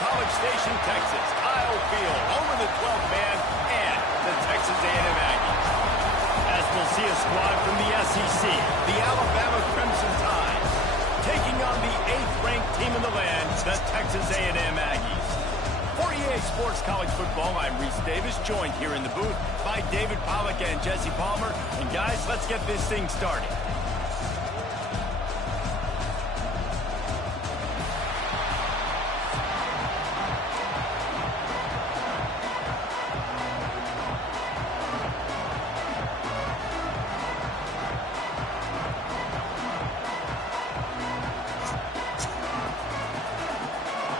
College Station, Texas, Kyle Field, home of the 12th man and the Texas A&M Aggies. As we'll see a squad from the SEC, the Alabama Crimson Tide, taking on the 8th-ranked team in the land, the Texas A&M Aggies. For EA Sports College Football, I'm Reese Davis, joined here in the booth by David Pollack and Jesse Palmer. And guys, let's get this thing started.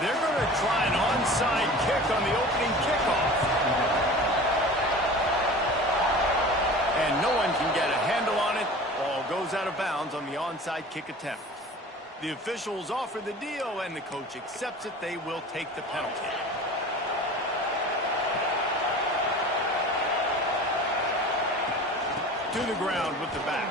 They're going to try an onside kick on the opening kickoff. And no one can get a handle on it. Ball goes out of bounds on the onside kick attempt. The officials offer the deal, and the coach accepts it. They will take the penalty. To the ground with the back.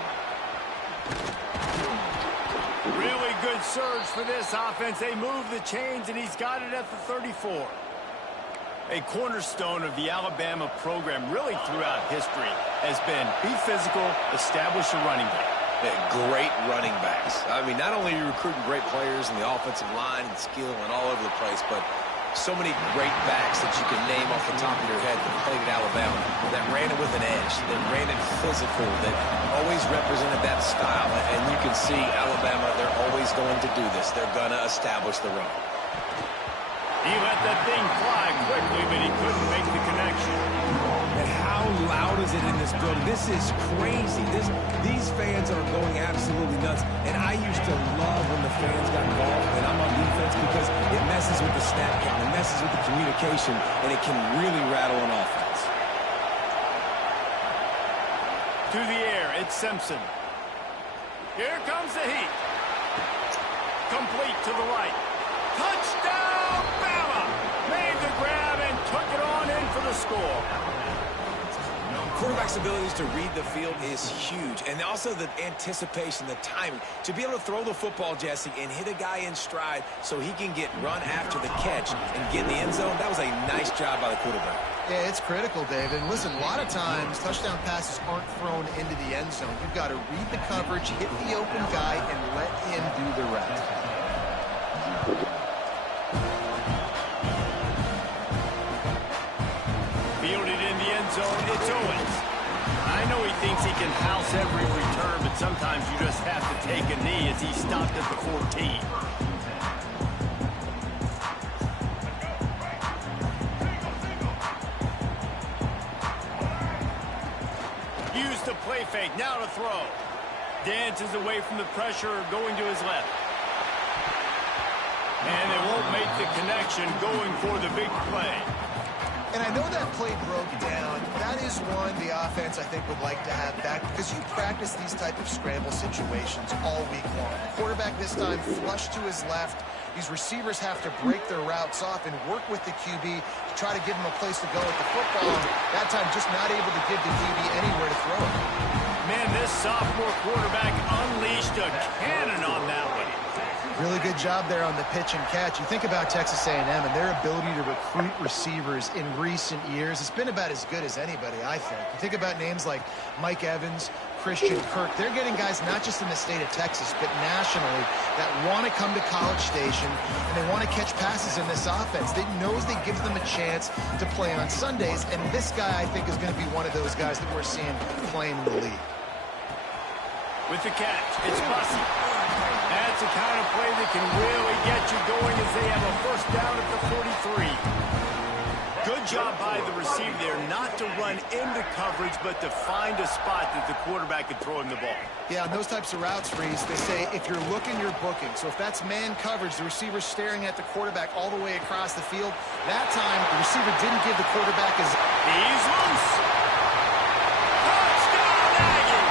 Really good surge for this offense. They move the chains, and he's got it at the 34. A cornerstone of the Alabama program really throughout history has been be physical, establish a running back. Yeah, great running backs. I mean, not only are you recruiting great players in the offensive line and skill and all over the place, but so many great backs that you can name off the top of your head that played at Alabama, that ran it with an edge, that ran it physical, that always represented that style. And you can see Alabama, they're always going to do this. They're going to establish the run. He let that thing fly quickly, but he couldn't make the connection. And how loud is it in this building? This is crazy. These fans are going absolutely nuts. And I used to love when the fans got involved and I'm on defense because it messes with the snap count, it messes with the communication, and it can really rattle an offense. To the air, it's Simpson. Here comes the heat. Complete to the right. Touchdown, Bama! Made the grab and took it on in for the score. Quarterback's abilities to read the field is huge, and also the anticipation, the timing. To be able to throw the football, Jesse, and hit a guy in stride so he can get run after the catch and get in the end zone, that was a nice job by the quarterback. Yeah, it's critical, David. And listen, a lot of times touchdown passes aren't thrown into the end zone. You've got to read the coverage, hit the open guy, and let him do the rest. Fielded in the end zone, it's Owens. I know he thinks he can house every return, but sometimes you just have to take a knee as he stopped at the 14. Use the play fake, now to throw. Dances away from the pressure, going to his left. And they won't make the connection, going for the big play. And I know that play broke down. That is one the offense, I think, would like to have back because you practice these type of scramble situations all week long. Quarterback this time flush to his left. These receivers have to break their routes off and work with the QB to try to give him a place to go with the football. That time just not able to give the QB anywhere to throw it. Man, this sophomore quarterback unleashed a cannon on that one. Really good job there on the pitch and catch. You think about Texas A&M and their ability to recruit receivers in recent years. It's been about as good as anybody, I think. You think about names like Mike Evans, Christian Kirk. They're getting guys not just in the state of Texas, but nationally that want to come to College Station and they want to catch passes in this offense. They knows they give them a chance to play on Sundays, and this guy, I think, is going to be one of those guys that we're seeing playing in the league. With the catch, it's Bussey. That's the kind of play that can really get you going as they have a first down at the 43. Good job by the receiver there not to run into coverage, but to find a spot that the quarterback could throw him the ball. Yeah, on those types of routes, Reese, they say if you're looking, you're booking. So if that's man coverage, the receiver's staring at the quarterback all the way across the field. That time, the receiver didn't give the quarterback his... He's loose. Touchdown, Aggie!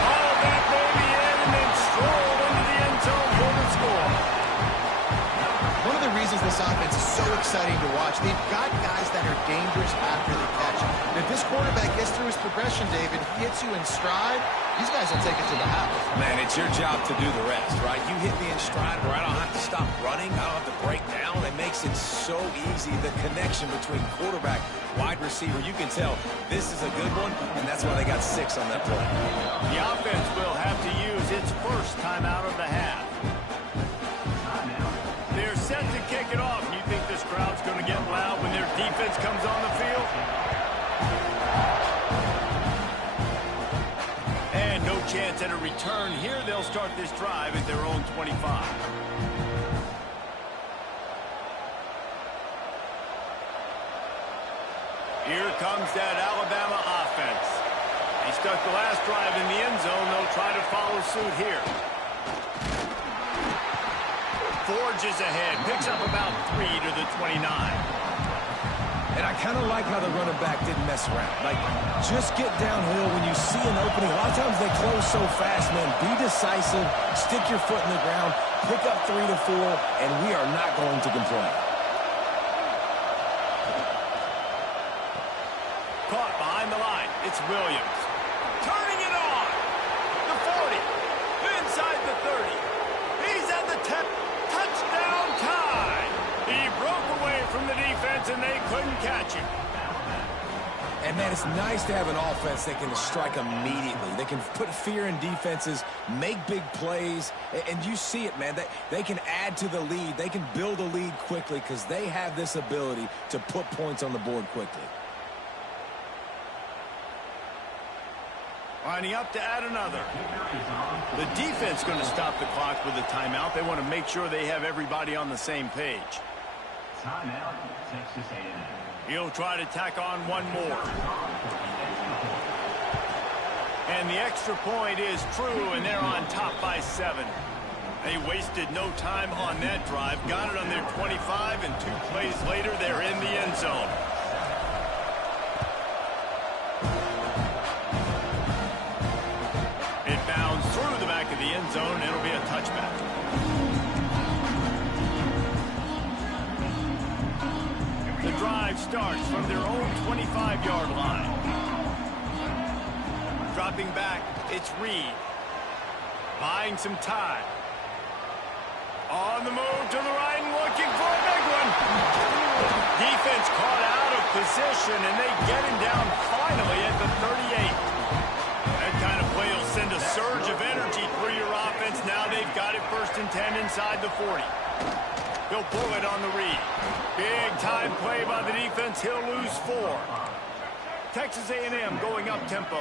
All that baby in and then strolled into the end zone for the score. One of the reasons this offense is so exciting to watch, they've got guys that are dangerous after the catch. If this quarterback gets through his progression, David, hits you in stride, these guys will take it to the house. Man, it's your job to do the rest, right? You hit me in stride where I don't have to stop running. I don't have to break down. It makes it so easy. The connection between quarterback, wide receiver, you can tell this is a good one, and that's why they got 6 on that play. The offense will have to use its first timeout of the half. They're set to kick it off. You think this crowd's going to get loud when their defense comes on the field? And no chance at a return here. They'll start this drive at their own 25. Here comes that Alabama offense. They stuck the last drive in the end zone. They'll try to follow suit here. Forges ahead, picks up about 3 to the 29. And I kind of like how the running back didn't mess around. Like, just get downhill when you see an opening. A lot of times they close so fast, man. Be decisive, stick your foot in the ground, pick up 3 to 4, and we are not going to complain. Caught behind the line. It's Williams. Turning it on. The 40. Inside the 30. He's at the 10. Touchdown time. He broke away from the defense, and they couldn't catch him. And, man, it's nice to have an offense that can strike immediately. They can put fear in defenses, make big plays, and you see it, man. They can add to the lead. They can build a lead quickly because they have this ability to put points on the board quickly. Lining up to add another. The defense going to stop the clock with a timeout. They want to make sure they have everybody on the same page. Timeout, Texas A&M. He'll try to tack on one more. And the extra point is true, and they're on top by 7. They wasted no time on that drive. Got it on their 25, and 2 plays later, they're in the end zone. It bounds through the back of the end zone. It'll be a touchback. The drive starts from their own 25-yard line. Dropping back, it's Reed. Buying some time. On the move to the right and looking for a big one. Defense caught out of position, and they get him down finally at the 38. That kind of play will send a surge of energy through your offense. Now they've got it 1st and 10 inside the 40. He'll pull it on the read. Big time play by the defense. He'll lose 4. Texas A&M going up tempo.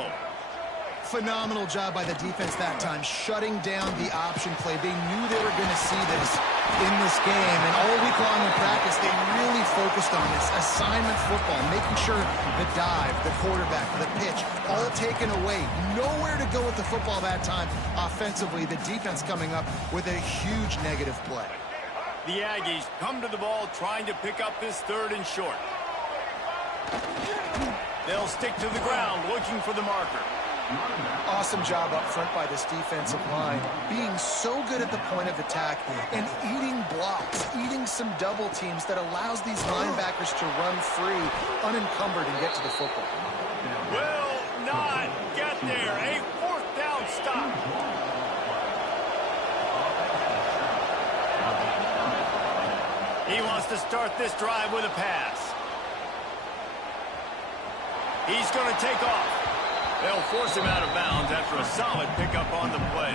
Phenomenal job by the defense that time, shutting down the option play. They knew they were going to see this in this game, and all week long in practice, they really focused on this assignment football, making sure the dive, the quarterback, the pitch, all taken away. Nowhere to go with the football that time offensively. The defense coming up with a huge negative play. The Aggies come to the ball trying to pick up this 3rd and short. They'll stick to the ground looking for the marker. Awesome job up front by this defensive line, being so good at the point of attack and eating blocks, eating some double teams that allows these linebackers to run free, unencumbered, and get to the football. Will not get there. A 4th down stop. He wants to start this drive with a pass. He's going to take off. They'll force him out of bounds after a solid pickup on the play.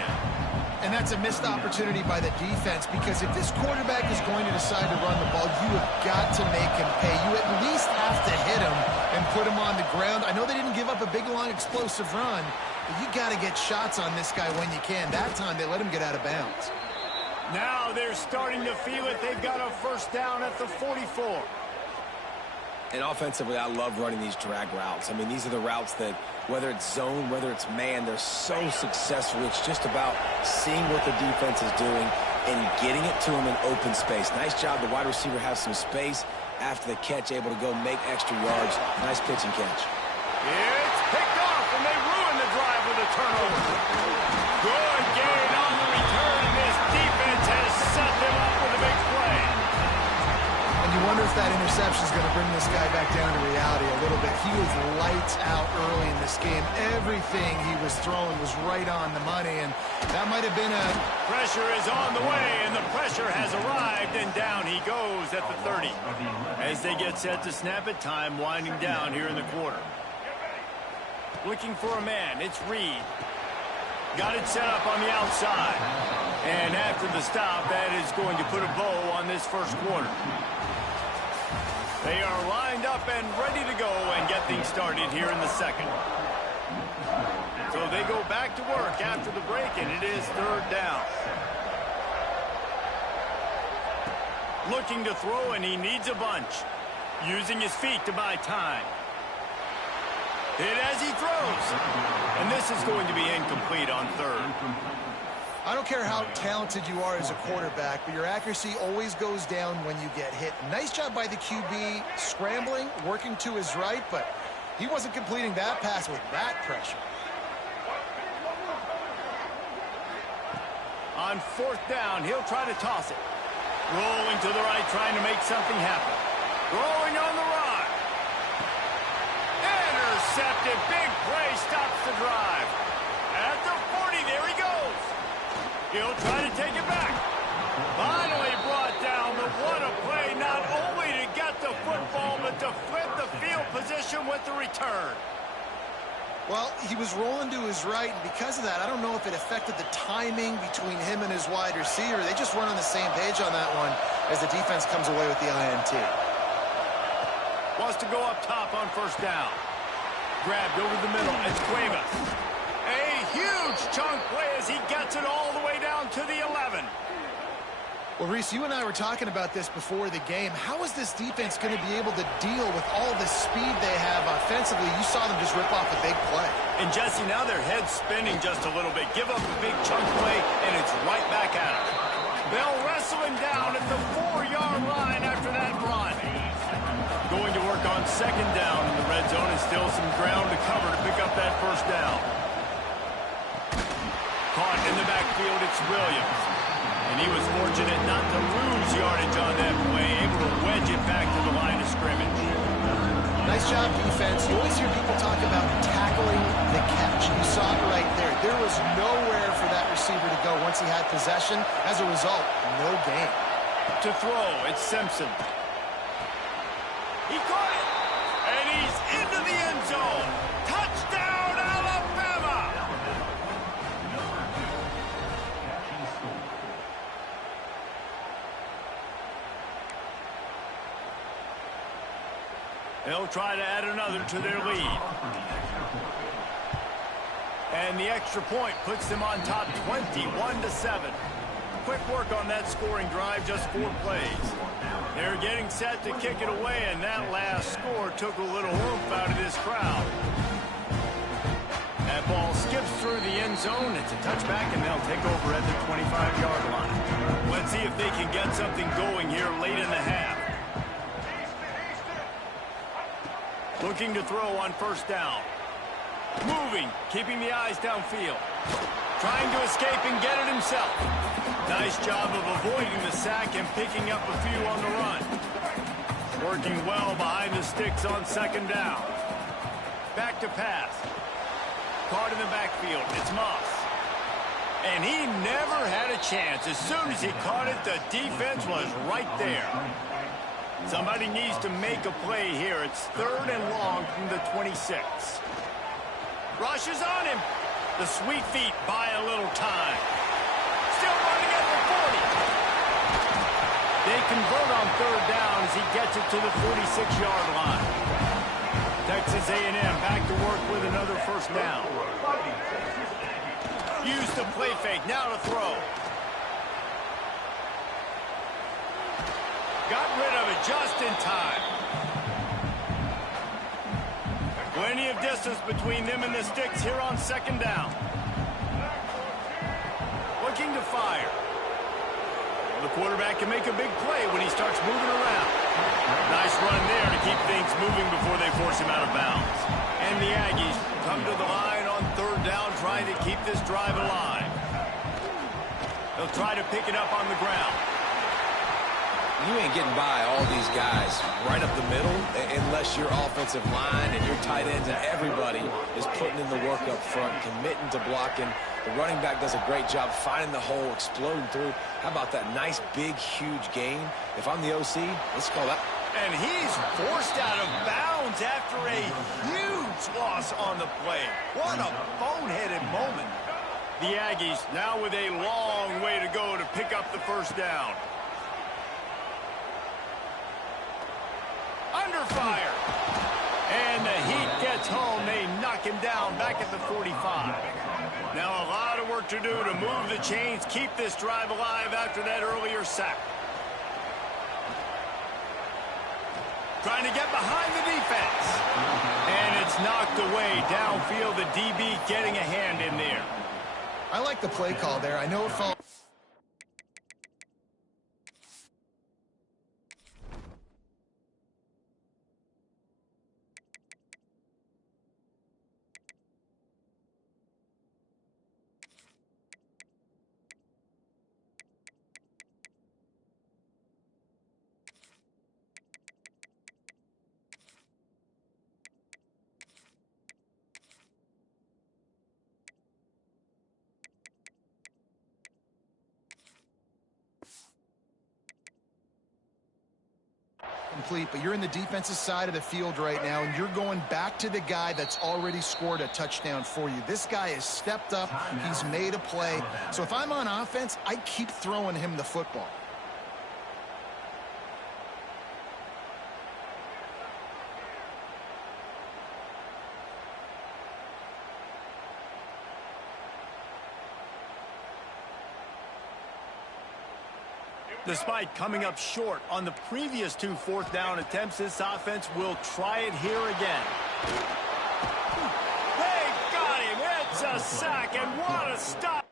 And that's a missed opportunity by the defense, because if this quarterback is going to decide to run the ball, you have got to make him pay. You at least have to hit him and put him on the ground. I know they didn't give up a big, long, explosive run, but you got to get shots on this guy when you can. That time, they let him get out of bounds. Now they're starting to feel it. They've got a 1st down at the 44. And offensively, I love running these drag routes. I mean, these are the routes that, whether it's zone, whether it's man, they're so successful. It's just about seeing what the defense is doing and getting it to them in open space. Nice job. The wide receiver has some space after the catch, able to go make extra yards. Nice pitch and catch. It's picked off, and they ruin the drive with a turnover. Good gain on the return, and this defense has set them up with a big play. And you wonder if that interception is going to bring this guy back down to reality a little bit he was lights out early in this game. Everything he was throwing was right on the money, and that might have been a... Pressure is on the way, and the pressure has arrived, and down he goes at the 30. As they get set to snap it, time winding down here in the quarter. Looking for a man, it's Reed. Got it set up on the outside. And after the stop, that is going to put a bow on this first quarter. They are lined up and ready to go and get things started here in the second. So they go back to work after the break, and it is third down. Looking to throw, and he needs a bunch. Using his feet to buy time. Hit as he throws. And this is going to be incomplete on third. I don't care how talented you are as a quarterback, but your accuracy always goes down when you get hit. Nice job by the QB scrambling, working to his right, but he wasn't completing that pass with that pressure. On fourth down, he'll try to toss it. Rolling to the right, trying to make something happen. Throwing on the run. Intercepted. Big play stops the drive. At the 40, there he goes. He'll try to take it back. Finally brought down, but what a play, not only to get the football, but to flip the field position with the return. Well, he was rolling to his right, and because of that, I don't know if it affected the timing between him and his wide receiver. They just weren't on the same page on that one as the defense comes away with the INT. Wants to go up top on first down. Grabbed over the middle. It's Cuevas. A huge chunk play as he gets it all the way down to the 11. Well, Reese, you and I were talking about this before the game. How is this defense going to be able to deal with all the speed they have offensively? You saw them just rip off a big play. And, Jesse, now their head's spinning just a little bit. Give up a big chunk play, and it's right back at him. They'll wrestle him down at the 4-yard line after that run. Going to work on second down in the red zone, and still some ground to cover to pick up that first down. Caught in the backfield, it's Williams. And he was fortunate not to lose yardage on that play, able to wedge it back to the line of scrimmage. Nice job, defense. You always hear people talk about tackling the catch. You saw it right there. There was nowhere for that receiver to go once he had possession. As a result, no gain. To throw, it's Simpson. He caught it, and he's into the end zone. Touchdown, Alabama! They'll try to add another to their lead. And the extra point puts them on top 21-7. Quick work on that scoring drive, just 4 plays. They're getting set to kick it away, and that last score took a little oomph out of this crowd. That ball skips through the end zone. It's a touchback, and they'll take over at the 25-yard line. Let's see if they can get something going here late in the half. Looking to throw on first down. Moving, keeping the eyes downfield. Trying to escape and get it himself. Nice job of avoiding the sack and picking up a few on the run. Working well behind the sticks on second down. Back to pass. Caught in the backfield. It's Moss. And he never had a chance. As soon as he caught it, the defense was right there. Somebody needs to make a play here. It's third and long from the 26. Rushes on him. The sweet feet buy a little time. Still running at the 40. They convert on third down as he gets it to the 46-yard line. Texas A&M back to work with another first down. Use the play fake. Now to throw. Got rid of it just in time. Plenty of distance between them and the sticks here on second down. Looking to fire. The quarterback can make a big play when he starts moving around. Nice run there to keep things moving before they force him out of bounds. And the Aggies come to the line on third down, trying to keep this drive alive. They'll try to pick it up on the ground. You ain't getting by all these guys right up the middle unless your offensive line and your tight ends and everybody is putting in the work up front, committing to blocking. The running back does a great job finding the hole, exploding through. How about that nice, big, huge gain? If I'm the OC, let's call that. And he's forced out of bounds after a huge loss on the play. What a boneheaded moment. The Aggies now with a long way to go to pick up the first down. Under fire. And the Heat gets home. They knock him down back at the 45. Now a lot of work to do to move the chains, keep this drive alive after that earlier sack. Trying to get behind the defense. And it's knocked away downfield. The DB getting a hand in there. I like the play call there. I know it felt... complete, but you're in the defensive side of the field right now, and you're going back to the guy that's already scored a touchdown for you. This guy has stepped up. He's made a play. So if I'm on offense, I keep throwing him the football. Despite coming up short on the previous 2 fourth-down attempts, this offense will try it here again. They got him. It's a sack, and what a stop.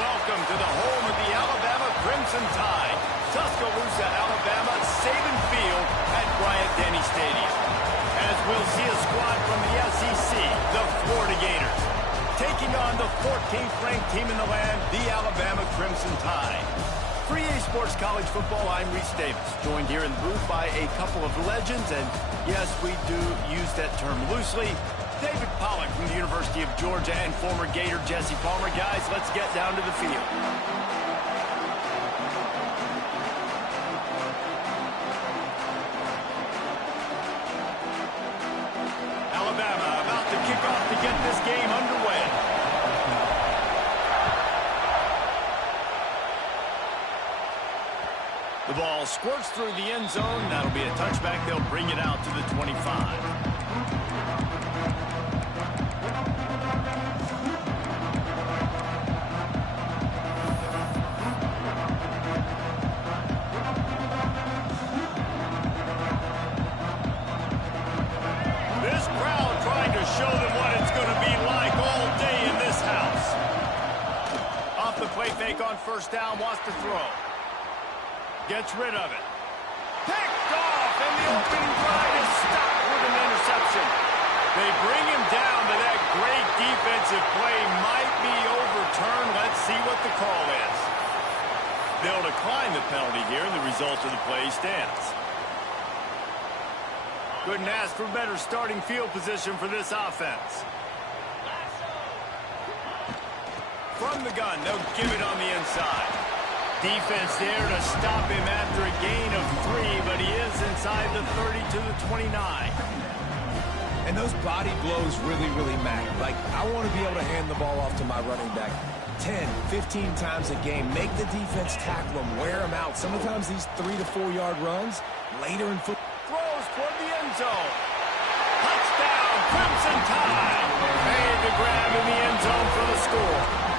Welcome to the home of the Alabama Crimson Tide. Tuscaloosa, Alabama, Saban Field at Bryant-Denny Stadium. As we'll see a squad from the SEC, the Florida Gators, taking on the 14th ranked team in the land, the Alabama Crimson Tide. For EA Sports College Football, I'm Reese Davis, joined here in the booth by a couple of legends, and yes, we do use that term loosely. David Pollack from the University of Georgia and former Gator Jesse Palmer. Guys, let's get down to the field. Alabama about to kick off to get this game underway. The ball squirts through the end zone. That'll be a touchback. They'll bring it out to the 25. Show them what it's going to be like all day in this house. Off the play fake on first down, wants to throw. Gets rid of it. Picked off, and the opening drive is stopped with an interception. They bring him down, but that great defensive play might be overturned. Let's see what the call is. They'll decline the penalty here, and the result of the play stands. Couldn't ask for better starting field position for this offense. From the gun, they'll give it on the inside. Defense there to stop him after a gain of 3, but he is inside the 30 to the 29. And those body blows really, really matter. Like, I want to be able to hand the ball off to my running back 10, 15 times a game. Make the defense tackle him, wear him out. Sometimes these 3 to 4 yard runs later in football. Throws toward the end zone. Touchdown, Crimson Tide. Made the grab in the end zone for the score.